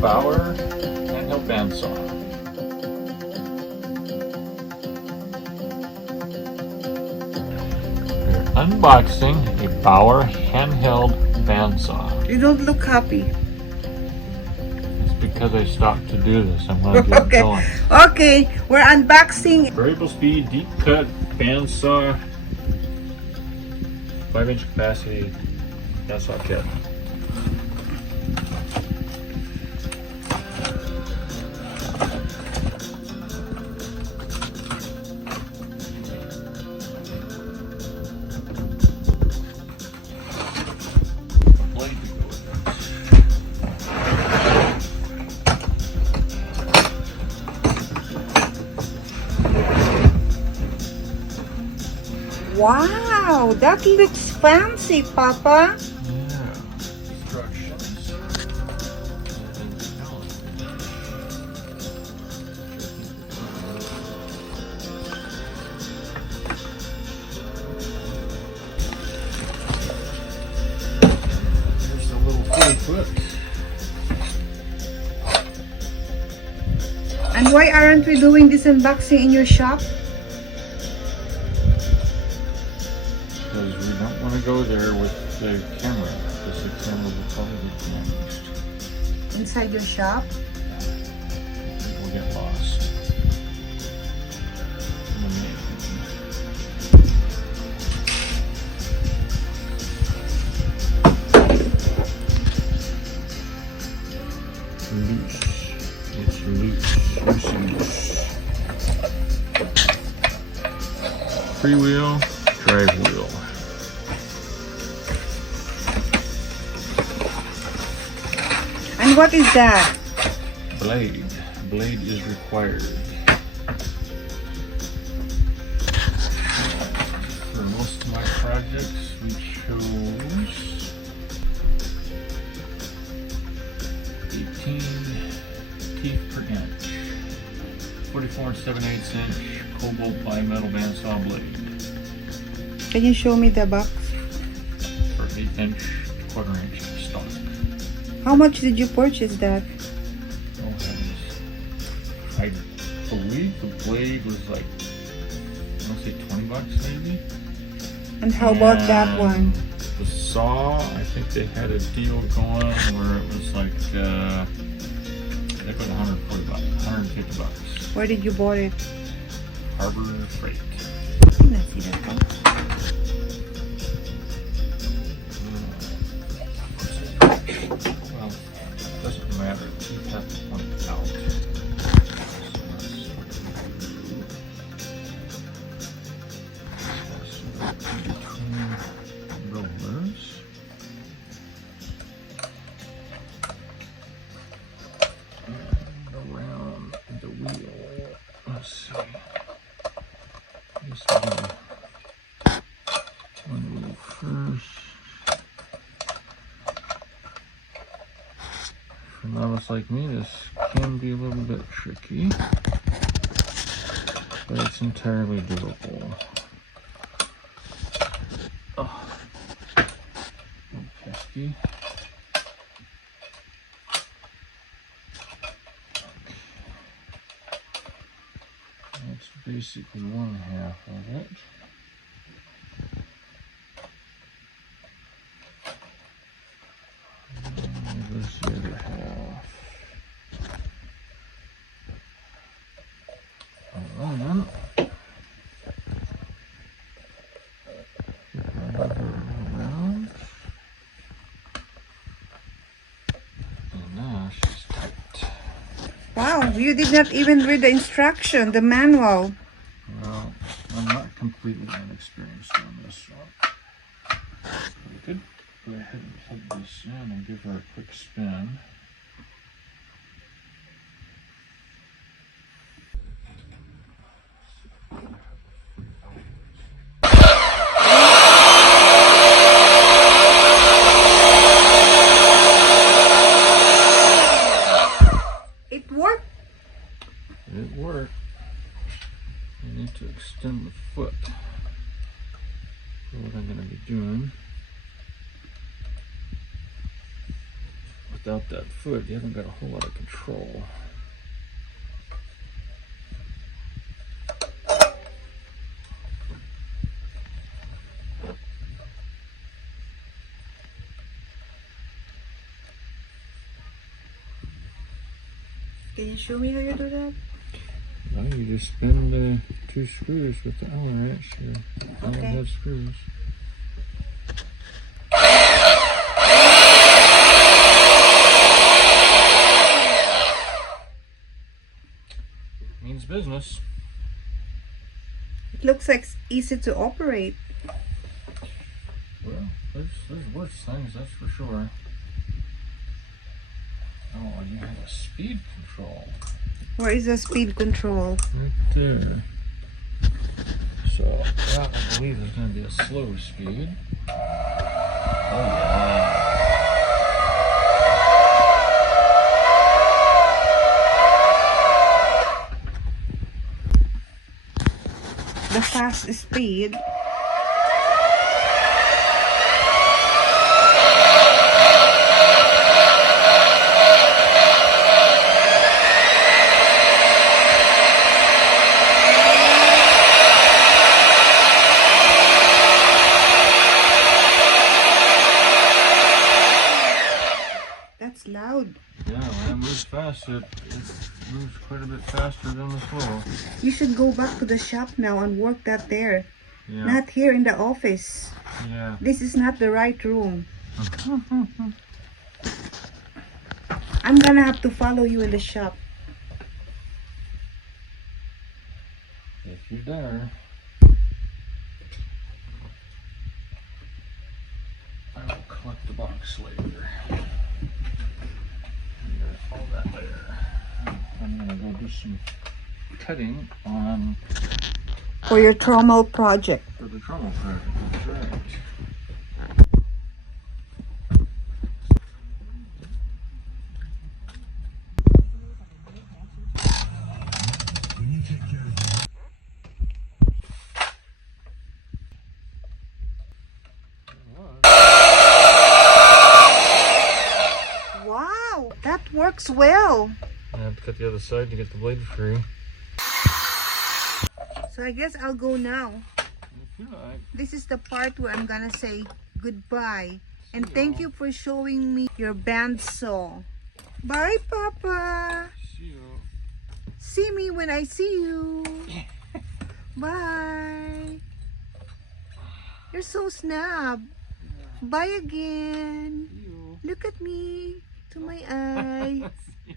Bauer handheld bandsaw. We're unboxing a Bauer handheld bandsaw. You don't look happy. It's because I stopped to do this. I'm going to get Okay. going. Okay, we're unboxing. Variable speed, deep cut bandsaw, 5-inch capacity bandsaw kit. Wow, that looks fancy, Papa. Yeah. Instructions. Here's the little book. And why aren't we doing this unboxing in your shop? Because we don't want to go there with the camera, because the camera will probably get damaged. Inside your shop? We'll get lost. Loose. It's loose. Loose. Freewheel, drive wheel. And what is that? Blade. Blade is required. For most of my projects, we chose 18 teeth per inch. 44 7/8 inch cobalt bimetal bandsaw blade. Can you show me the box? For 8-inch, 1/4-inch stock. How much did you purchase that? Oh heavens. I believe the blade was like, I want to say $20 maybe. And how about that And one? The saw, I think they had a deal going where it was like, they put $140, $150. Where did you bought it? Harbor Freight. Can I see that box? Well, it doesn't matter. You have to point it out. Between rollers. And around the wheel. Let's see. This one wheel first. For novice like me, this can be a little bit tricky, but it's entirely doable. Oh, pesky. That's basically 1/2 of it. And there's the other half. Around. Around. And now she's tight. Wow, you did not even read the instruction, the manual. Well, I'm not completely inexperienced on this one. We could go ahead and plug this in and give her a quick spin. It worked. It worked. I need to extend the foot. So what I'm going to be doing with without that foot, you haven't got a whole lot of control. Can you show me how you do that? Well, you just spin the 2 screws with the Allen wrench. Your Okay. head screws. Means business. It looks like it's easy to operate. Well, there's worse things, that's for sure. Oh, you have a speed control. Where is the speed control? Right there. So that I believe is going to be a slow speed. Oh yeah. The fast speed. That's loud. Yeah, when it moves fast, it moves quite a bit faster than the slow. You should go back to the shop now and work that there. Yeah. Not here in the office. Yeah. This is not the right room. I'm gonna have to follow you in the shop. If you're there. I will collect the box later. All that later. I'm gonna go do some cutting on For your trommel project. for the trommel project. That's right. Wow, that works well. I have to cut the other side to get the blade free. So I guess I'll go now. If you like. This is the part where I'm gonna say goodbye. And thank you for showing me your bandsaw. Bye, Papa. See you. See me when I see you. Bye. You're so snap. Bye again. See you. Look at me. To my eye. See you.